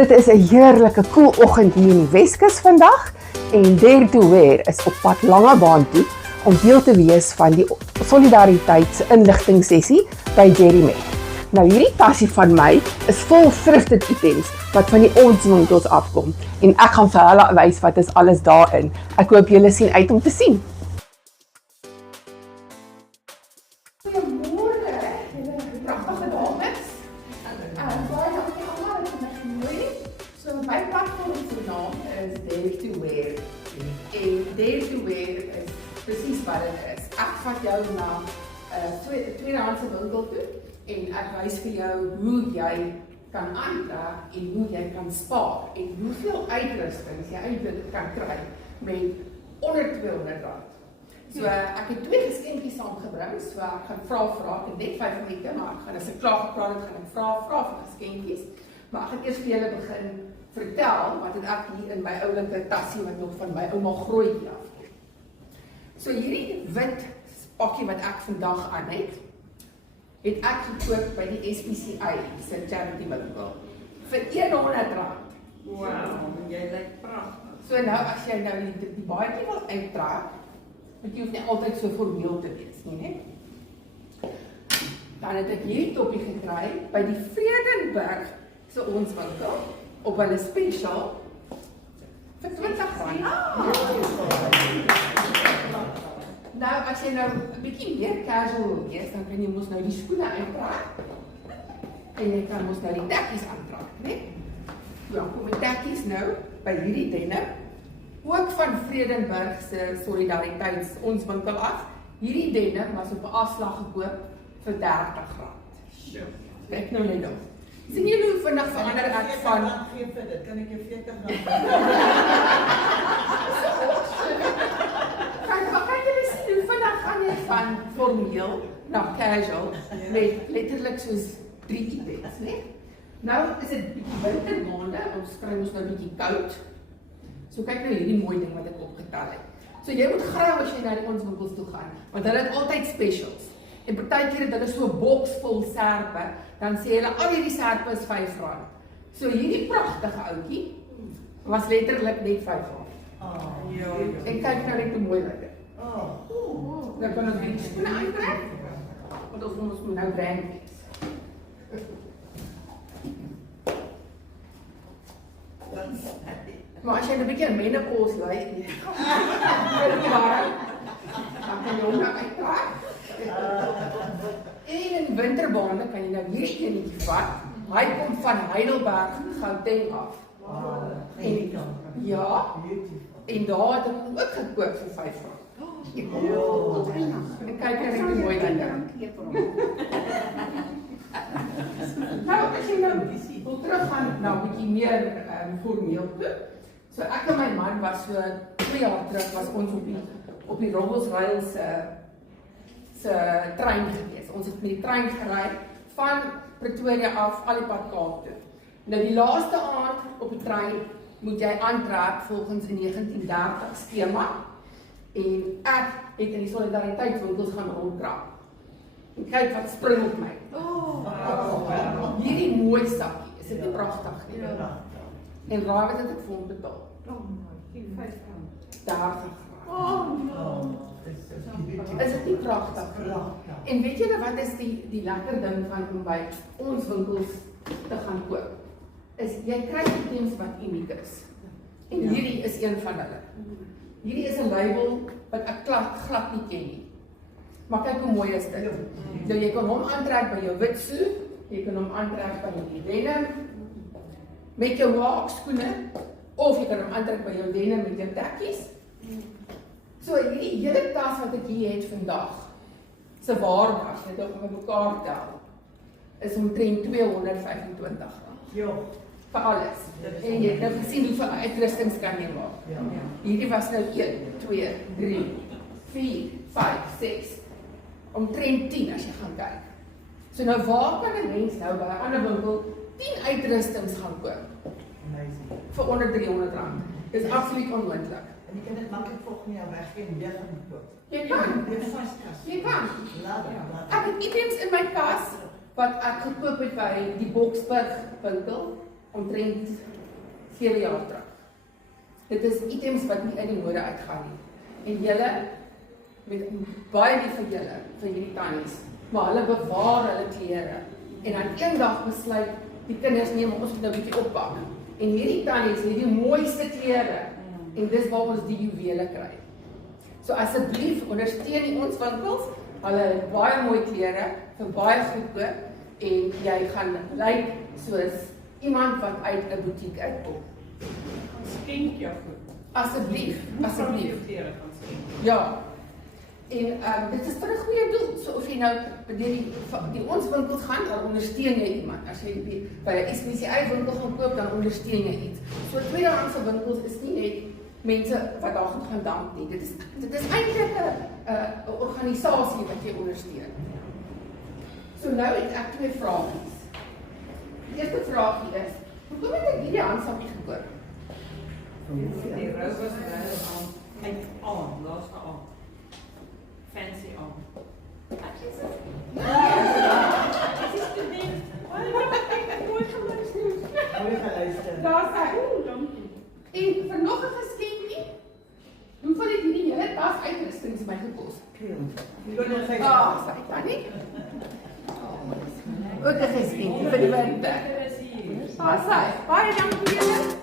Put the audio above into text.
Dit is 'n heerlike koel oggend hier in die Weskus vandag en Dare to Wear is op pad Langebaan toe om deel te wees van die Solidariteits inligtingsessie by Jerry Met. Nou hierdie tasie van my is vol thrifted items wat van die ons winkels afkom en ek gaan vir hulle wys wat is alles daarin. Ek hoop julle sien uit om te sien. Goeiemôre, julle pragtige dames. Baie dankie almal dat julle genooi het. So my platform se naam is Dare to Wear. En Dare to Wear is presies wat dit is. Ek vat jou na 'n tweedehandse winkel toe en ek wys vir jou hoe jy kan aantrek en hoe jy kan spaar en hoeveel uitrustings jy eintlik kan kry met onder R200. So ek het 2 geskenkies saamgebring, so ek gaan vra, ek het net 5 minute, maar ek gaan as ek klaar gepraat het, gaan ek vra vir geskenkies. Maar ek gaan eers vir julle begin vertel wat het ek hier in my oulike tassie wat nog van my ouma Grootjie afkom. So hierdie wit pakkie wat ek vandag aan het ek gekoop by die SPCA se charity winkel vir R100. Wow, jy lyk pragtig. So nou as jy nou die baadjie wil uittrek, want jy hoef nie altyd so formeel te wees nie, né? Dan het ek hierdie toppie gekry by die Vredenburg se ons winkel op hulle special vir R20. Nou as jy nou 'n bietjie meer casual wil wees, dan kan jy mos nou die skoene uittrek. En jy kan mos nou die tekkies aantrek, né? Ja, kom die tekkies nou by hierdie denim. Ook van Vredenburg se Solidariteits ons winkel af. Hierdie denim was op 'n afslag gekoop vir R30. Kyk nou net dan. Sien julle hoe vinnig verander ek van gee vir dit, kan ek jou R40 Kan julle sien hoe vinnig gaan jy van formeel na casual met letterlik soos 3 items, né? Nou is dit bietjie wintermaande, ons kry ons nou bietjie koud. So kyk nou hierdie mooi ding wat ek opgetel het. So jy moet grou as jy na die ons winkels toe gaan, want hulle het altyd specials. En partykeer het hulle so 'n boks vol serpe, dan sê hulle al hierdie serpe is R5. So hierdie pragtige ouetjie was letterlik net R5. En kyk nou net hoe mooi dit is. Nou kan ons die skoene aantrek, want ons moet nou brand wees. Maar as jy 'n bietjie menopause lyk, dan kan jy hom nou uittrek. En in winterbaande kan jy nou hierdie enetjie vat. Hy kom van Heidelberg, Gauteng af. En daar het ek hom ook gekoop vir R5. En kyk net hoe mooi dit is. Nou, as jy nou wil teruggaan na 'n bietjie meer formeel toe. So ek en my man was so 2 jaar terug was ons op die Rommelsrail se trein gewees. Ons het met die trein gery van Pretoria af al die pad Kaap toe. Nou die laaste aand op die trein moet jy aantrek volgens 'n 1930 skema en ek het in die Solidariteitswinkels gaan rondkrap. En kyk wat spring op my. Hierdie mooi sakkie, is dit nie pragtig nie? En raai wat het ek vir hom betaal? R30. Is dit nie pragtig? En weet julle wat is die lekker ding van om by ons winkels te gaan koop? Is jy kry items wat uniek is. En hierdie is een van hulle. Hierdie is 'n label wat ek glad nie ken nie. Maar kyk hoe mooi is dit. Nou jy kan hom aantrek by jou wit suit, jy kan hom aantrek by jou denim met jou haakskoene of jy kan hom aantrek by jou denim met jou tekkies. So hierdie hele tas wat ek hier het vandag, se waarde as jy dit op mekaar tel, is omtrent R225. Vir alles. En jy het nou gesien hoeveel uitrustings kan jy maak. Hierdie was nou 1, 2, 3, 4, 5, 6, omtrent 10 as jy gaan kyk. So nou waar kan 'n mens nou by 'n ander winkel 10 uitrustings gaan koop? Vir onder R300. Dis absoluut onmoontlik. En jy kan dit maklik volgende jaar weggee en weer gaan koop. Jy kan. Jy kan. Ek het items in my kas wat ek gekoop het by die Boksburg winkel omtrent 7 jaar terug. Dit is items wat nie in die mode uitgaan nie. En julle, met baie lief vir julle, vir hierdie tannies, maar hulle bewaar hulle klere. En dan eendag besluit die kinders neem ons moet nou 'n bietjie oppak. En hierdie tannies het die mooiste klere. En dis waar ons die juwele kry. So asseblief ondersteun nie ons winkels. Hulle het baie mooi klere vir baie goedkoop en jy gaan lyk soos iemand wat uit 'n butiek uitkom. Skenk jou goed. Asseblief, asseblief. Klere kan skenk. Ja. En dit is vir 'n goeie doel. So of jy nou by die ons winkels gaan, dan ondersteun jy iemand. As jy by 'n SPCA winkel gaan koop, dan ondersteun jy iets. So tweedehandse winkels is nie net mense wat daar gaan dank nie. Dit is eintlik 'n organisasie wat jy ondersteun. So nou het ek 2 vragies. Die eerste vraagie is, hoekom het ek hierdie handsakkie gekoop? Die rou was wel aan, laaste aan. Fancy aan. Mooi geluister. Daar's hy. Dankie. En vir nog 'n geskenkie. Hoeveel het hierdie hele tas uitrustings my gekos? Sy tannie. Ook 'n geskenkie vir die winter. Daar's hy. Baie dankie julle.